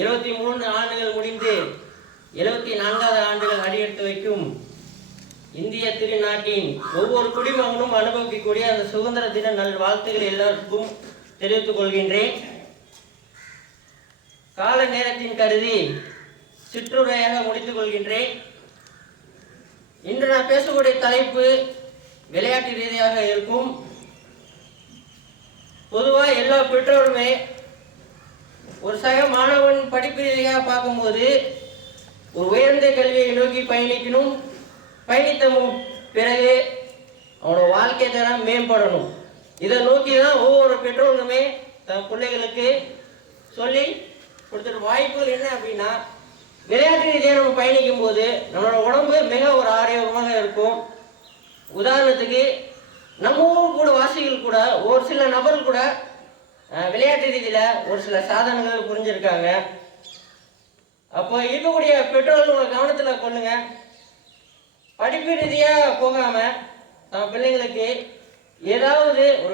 73 ஆண்டுகள் முடிந்து 74வது ஆண்டுகள் அடியெடுத்து வைக்கும் இந்திய திருநாட்டின் ஒவ்வொரு குடிமகனும் அனுபவிக்கக்கூடிய அந்த சுதந்திர தின நல்வாழ்த்துக்கள் எல்லாருக்கும் தெரிவித்துக் கொள்கின்றேன். கால நேரத்தின் கருதி சிற்றுரையாக முடித்துக் கொள்கின்றேன். இன்று நான் பேசக்கூடிய தலைப்பு விளையாட்டு ரீதியாக இருக்கும். பொதுவாக எல்லா பெற்றோருமே ஒரு சக மாணவன் படிப்பு ரீதியாக பார்க்கும்போது ஒரு உயர்ந்த கல்வியை நோக்கி பயணித்த பிறகு அவனோட வாழ்க்கை தரம் மேம்படணும். இதை நோக்கி தான் ஒவ்வொரு பெற்றோருமே தன் பிள்ளைகளுக்கு சொல்லி கொடுத்துட்டு வாய்ப்புகள் என்ன அப்படின்னா, விளையாட்டு ரீதியாக நம்ம பயணிக்கும் போது நம்மளோட உடம்பு மிக ஒரு ஆரோக்கியமாக இருக்கும். உதாரணத்துக்கு நம்ம ஊர் கூட வாசிகள் கூட ஒரு சில நபர்கள் கூட விளையாட்டு ரீதியில் ஒரு சில சாதனைகள் புரிஞ்சிருக்காங்க. அப்போ இருக்கக்கூடிய பெற்றோர்கள் உங்களை கவனத்தில் கொள்ளுங்க. படிப்பு ரீதியாக போகாமல் நம்ம பிள்ளைங்களுக்கு ஏதாவது